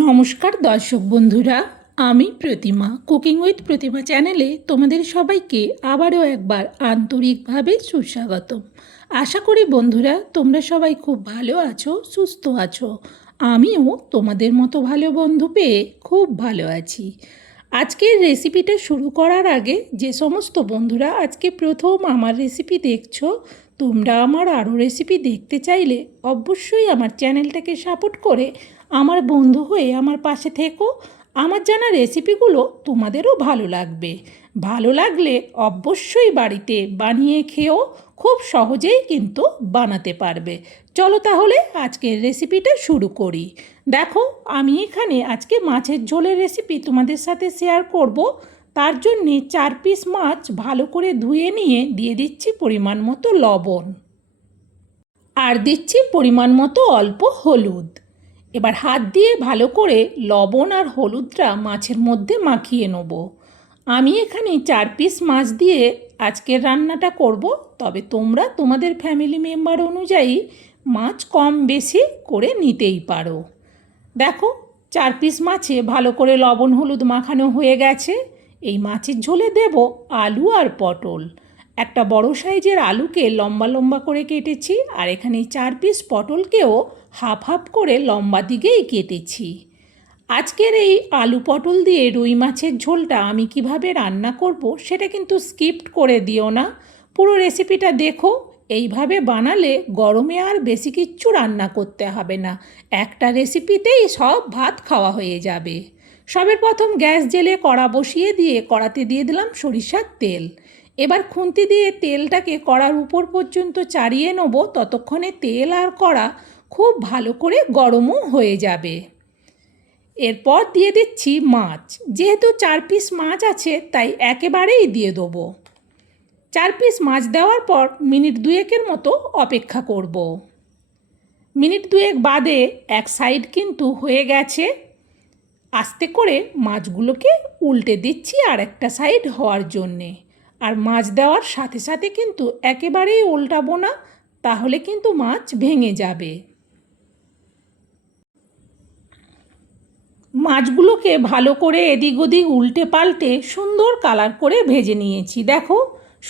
নমস্কার দর্শক বন্ধুরা, আমি প্রতিমা কুকিং উইথ প্রতিমা চ্যানেলে তোমাদের সবাইকে আবারও একবার আন্তরিকভাবে সুস্বাগতম। আশা করি বন্ধুরা তোমরা সবাই খুব ভালো আছো, সুস্থ আছো। আমিও তোমাদের মতো ভালো বন্ধু পেয়ে খুব ভালো আছি। আজকের রেসিপিটা শুরু করার আগে যে সমস্ত বন্ধুরা আজকে প্রথম আমার রেসিপি দেখছো, তোমরা আমার আরও রেসিপি দেখতে চাইলে অবশ্যই আমার চ্যানেলটাকে সাপোর্ট করে আমার বন্ধু হয়ে আমার পাশে থেকো। আমার জানা রেসিপিগুলো তোমাদেরও ভালো লাগবে। ভালো লাগলে অবশ্যই বাড়িতে বানিয়ে খেয়েও খুব সহজেই কিন্তু বানাতে পারবে। চলো তাহলে আজকের রেসিপিটা শুরু করি। দেখো, আমি এখানে আজকে মাছের ঝোলের রেসিপি তোমাদের সাথে শেয়ার করব। তার জন্যে 4 পিস মাছ ভালো করে ধুয়ে নিয়ে দিয়ে দিচ্ছি পরিমাণ মতো লবণ, আর দিচ্ছি পরিমাণ মতো অল্প হলুদ। এবার হাত দিয়ে ভালো করে লবণ আর হলুদটা মাছের মধ্যে মাখিয়ে নেব। আমি এখানে 4 পিস মাছ দিয়ে আজকের রান্নাটা করব, তবে তোমরা তোমাদের ফ্যামিলি মেম্বার অনুযায়ী মাছ কম বেশি করে নিতেই পারো। দেখো, 4 পিস মাছে ভালো করে লবণ হলুদ মাখানো হয়ে গেছে। এই মাছের ঝোলে দেব আলু আর পটল। একটা বড় সাইজের আলুকে লম্বা লম্বা করে কেটেছি, আর এখানে 4 পিস পটলকেও হাফ হাফ করে লম্বা দিকেই কেটেছি। আজকের এই আলু পটল দিয়ে রুই মাছের ঝোলটা আমি কিভাবে রান্না করব সেটা কিন্তু স্কিপ্ট করে দিও না, পুরো রেসিপিটা দেখো। এইভাবে বানালে গরমে আর বেশি কিচ্ছু রান্না করতে হবে না, একটা রেসিপিতেই সব ভাত খাওয়া হয়ে যাবে। সবের প্রথম গ্যাস জেলে কড়া বসিয়ে দিয়ে কড়াতে দিয়ে দিলাম সরিষার তেল। এবার খুন্তি দিয়ে তেলটাকে কড়ার উপর পর্যন্ত চাড়িয়ে নেব, ততক্ষণে তেল আর কড়া খুব ভালো করে গরমও হয়ে যাবে। এরপর দিয়ে দিচ্ছি মাছ। যেহেতু 4 পিস মাছ আছে তাই একেবারেই দিয়ে দেবো। 4 পিস মাছ দেওয়ার পর মিনিট দুয়েকের মতো অপেক্ষা করব। মিনিট দুয়েক বাদে এক সাইড কিন্তু হয়ে গেছে। আস্তে করে মাছগুলোকে উল্টে দিচ্ছি আর একটা সাইড হওয়ার জন্যে। আর মাছ দেওয়ার সাথে সাথে কিন্তু একেবারেই উল্টাবো না, তাহলে কিন্তু মাছ ভেঙে যাবে। মাছগুলোকে ভালো করে এদিক ওদিক উল্টে পাল্টে সুন্দর কালার করে ভেজে নিয়েছি। দেখো,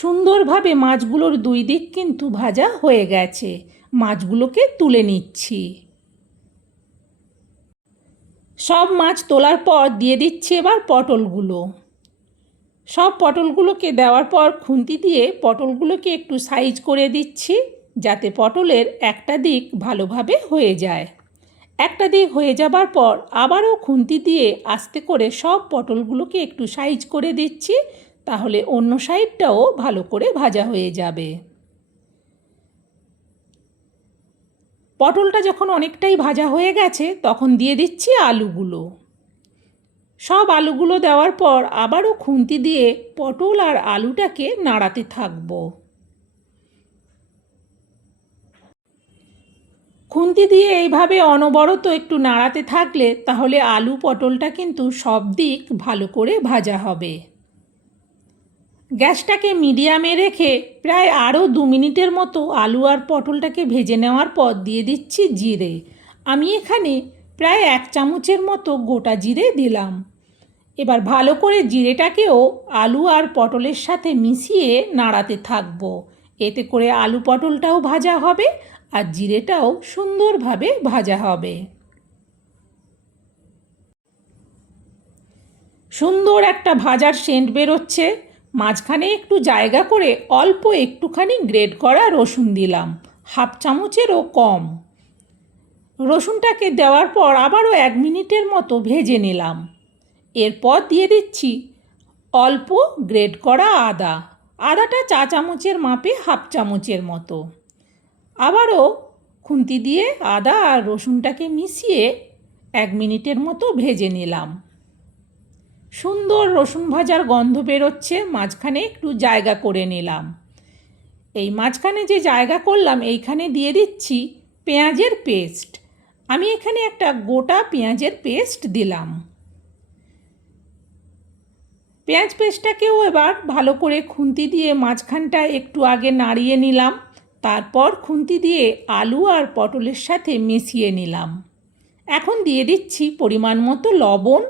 সুন্দরভাবে মাছগুলোর দুই দিক কিন্তু ভাজা হয়ে গেছে। মাছগুলোকে তুলে নিচ্ছি। সব মাছ তোলার পর দিয়ে দিচ্ছি এবার পটলগুলো। সব পটলগুলোকে দেওয়ার পর খুন্তি দিয়ে পটলগুলোকে একটু সাইজ করে দিচ্ছি, যাতে পটলের একটা দিক ভালোভাবে হয়ে যায়। একটা দিক হয়ে যাবার পর আবারও খুন্তি দিয়ে আস্তে করে সব পটলগুলোকে একটু সাইজ করে দিচ্ছি, তাহলে অন্য সাইডটাও ভালো করে ভাজা হয়ে যাবে। পটলটা যখন অনেকটাই ভাজা হয়ে গেছে তখন দিয়ে দিচ্ছি আলুগুলো। সব আলুগুলো দেওয়ার পর আবারও খুন্তি দিয়ে পটল আর আলুটাকে নাড়াতে থাকবো। খুন্তি দিয়ে এইভাবে অনবরত একটু নাড়াতে থাকলে তাহলে আলু পটলটা কিন্তু সব দিক ভালো করে ভাজা হবে। গ্যাসটাকে মিডিয়ামে রেখে প্রায় আরও 2 মিনিটের মতো আলু আর পটলটাকে ভেজে নেওয়ার পর দিয়ে দিচ্ছি জিরে। আমি এখানে প্রায় 1 চামচের মতো গোটা জিরে দিলাম। এবার ভালো করে জিরেটাকেও আলু আর পটলের সাথে মিশিয়ে নাড়াতে থাকবো। এতে করে আলু পটলটাও ভাজা হবে আর জিরেটাও সুন্দরভাবে ভাজা হবে। সুন্দর একটা ভাজার সেন্ট বেরোচ্ছে। মাঝখানে একটু জায়গা করে অল্প একটুখানি গ্রেট করা রসুন দিলাম, হাফ চামচেরও কম। রসুনটাকে দেওয়ার পর আবারও 1 মিনিটের মতো ভেজে নিলাম। এরপর দিয়ে দিচ্ছি অল্প গ্রেট করা আদা। আদাটা 1 চা চামচের মাপে হাফ চামচের মতো। আবারও খুন্তি দিয়ে আদা আর রসুনটাকে মিশিয়ে 1 মিনিটের মতো ভেজে নিলাম। সুন্দর রসুন ভাজার গন্ধ বেরোচ্ছে, মাঝখানে একটু জায়গা করে নিলাম। এই মাঝখানে যে জায়গা করলাম এইখানে দিয়ে দিচ্ছি পেঁয়াজের পেস্ট। আমি এখানে একটা গোটা পেঁয়াজের পেস্ট দিলাম। পেঁয়াজ পেস্টটাকেও এবার ভালো করে খুন্তি দিয়ে মাঝখানটা একটু আগে নাড়িয়ে নিলাম, তারপর খুন্তি দিয়ে আলু আর পটলের সাথে মিশিয়ে নিলাম। এখন দিয়ে দিচ্ছি পরিমাণ মতো লবণ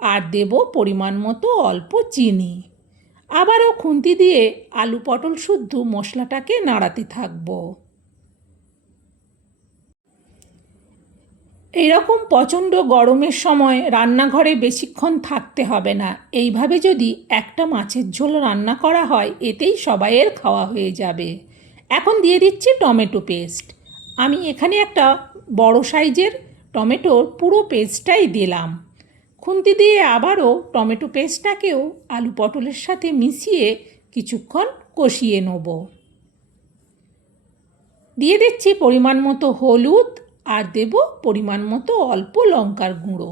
আর দেব পরিমাণ মতো অল্প চিনি। আবারও খুন্তি দিয়ে আলু পটল শুদ্ধ মশলাটাকে নাড়াতে থাকবো। এইরকম প্রচণ্ড গরমের সময় রান্নাঘরে বেশিক্ষণ থাকতে হবে না। এইভাবে যদি একটা মাছের ঝোল রান্না করা হয় এতেই সবাইয়ের খাওয়া হয়ে যাবে। এখন দিয়ে দিচ্ছি টমেটো পেস্ট। আমি এখানে একটা বড় সাইজের টমেটোর পুরো পেস্টটাই দিলাম। খুন্তি দিয়ে আবারও টমেটো পেস্টটাকেও আলু পটলের সাথে মিশিয়ে কিছুক্ষণ কষিয়ে নেব। দিয়ে দিচ্ছি পরিমাণ মতো হলুদ আর দেব পরিমাণ মতো অল্প লঙ্কার গুঁড়ো।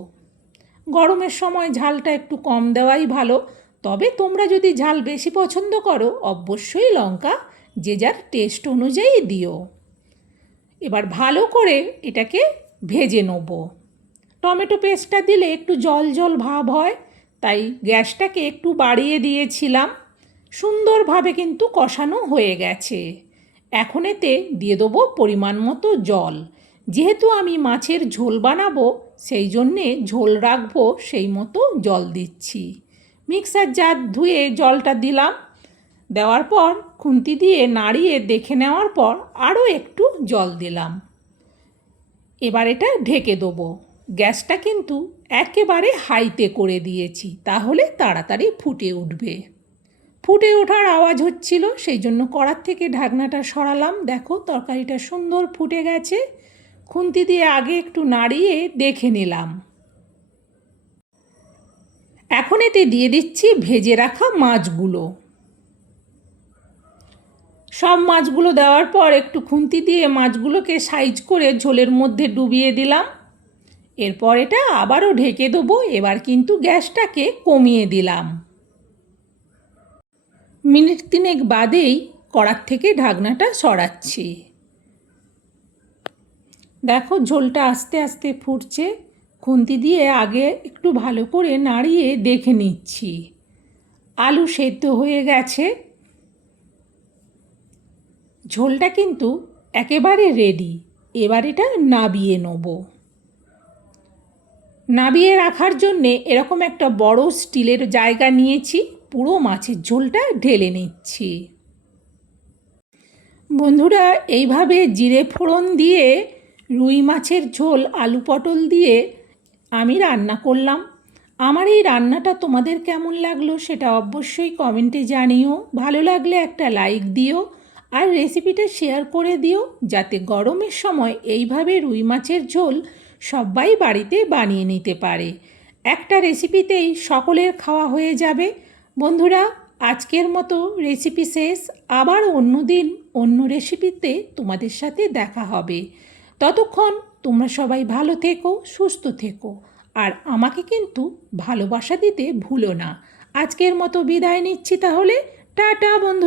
গরমের সময় ঝালটা একটু কম দেওয়াই ভালো, তবে তোমরা যদি ঝাল বেশি পছন্দ করো অবশ্যই লঙ্কা যে যার টেস্ট অনুযায়ী দিও। এবার ভালো করে এটাকে ভেজে নেব। টমেটো পেস্টটা দিলে একটু জল জল ভাব হয়, তাই গ্যাসটাকে একটু বাড়িয়ে দিয়েছিলাম। সুন্দরভাবে কিন্তু কষানো হয়ে গেছে। এখন এতে দিয়ে দেবো পরিমাণ মতো জল। যেহেতু আমি মাছের ঝোল বানাবো সেই জন্যে ঝোল রাখবো, সেই মতো জল দিচ্ছি। মিক্সার জার ধুয়ে জলটা দিলাম। দেওয়ার পর খুন্তি দিয়ে নাড়িয়ে দেখে নেওয়ার পর আরও একটু জল দিলাম। এবার এটা ঢেকে দেবো। গ্যাসটা কিন্তু একেবারে হাইতে করে দিয়েছি, তাহলে তাড়াতাড়ি ফুটে উঠবে। ফুটে ওঠার আওয়াজ হচ্ছিল, সেই জন্য কড়ার থেকে ঢাকনাটা সরালাম। দেখো তরকারিটা সুন্দর ফুটে গেছে। খুন্তি দিয়ে আগে একটু নাড়িয়ে দেখে নিলাম। এখন এতে দিয়ে দিচ্ছি ভেজে রাখা মাছগুলো। সব মাছগুলো দেওয়ার পর একটু খুন্তি দিয়ে মাছগুলোকে সাইজ করে ঝোলের মধ্যে ডুবিয়ে দিলাম। এরপর এটা আবারও ঢেকে দেবো। এবার কিন্তু গ্যাসটাকে কমিয়ে দিলাম। মিনিট 3 বাদেই কড়ার থেকে ঢাকনাটা সরাচ্ছি। দেখো ঝোলটা আস্তে আস্তে ফুটছে। খুন্তি দিয়ে আগে একটু ভালো করে নাড়িয়ে দেখে নিচ্ছি। আলু সেদ্ধ হয়ে গেছে। ঝোলটা কিন্তু একেবারে রেডি। এবার এটা নাবিয়ে নেব। নাবিয়ে রাখার জন্যে এরকম একটা বড় স্টিলের জায়গা নিয়েছি। পুরো মাছের ঝোলটা ঢেলে নিচ্ছি। বন্ধুরা, এইভাবে জিরে ফোড়ন দিয়ে রুই মাছের ঝোল আলু পটল দিয়ে আমি রান্না করলাম। আমার এই রান্নাটা তোমাদের কেমন লাগলো সেটা অবশ্যই কমেন্টে জানিও। ভালো লাগলে একটা লাইক দিও আর রেসিপিটা শেয়ার করে দিও, যাতে গরমের সময় এইভাবে রুই মাছের ঝোল সবাই বাড়িতে বানিয়ে নিতে পারে। একটা রেসিপিতেই সকলের খাওয়া হয়ে যাবে। বন্ধুরা, আজকের মতো রেসিপি শেষ। আবার অন্য দিন অন্য রেসিপিতে তোমাদের সাথে দেখা হবে। ততক্ষণ তোমরা সবাই ভালো থেকো, সুস্থ থেকো, আর আমাকে কিন্তু ভালোবাসা দিতে ভুলো না। আজকের মতো বিদায় নিচ্ছি তাহলে। টাটা বন্ধু।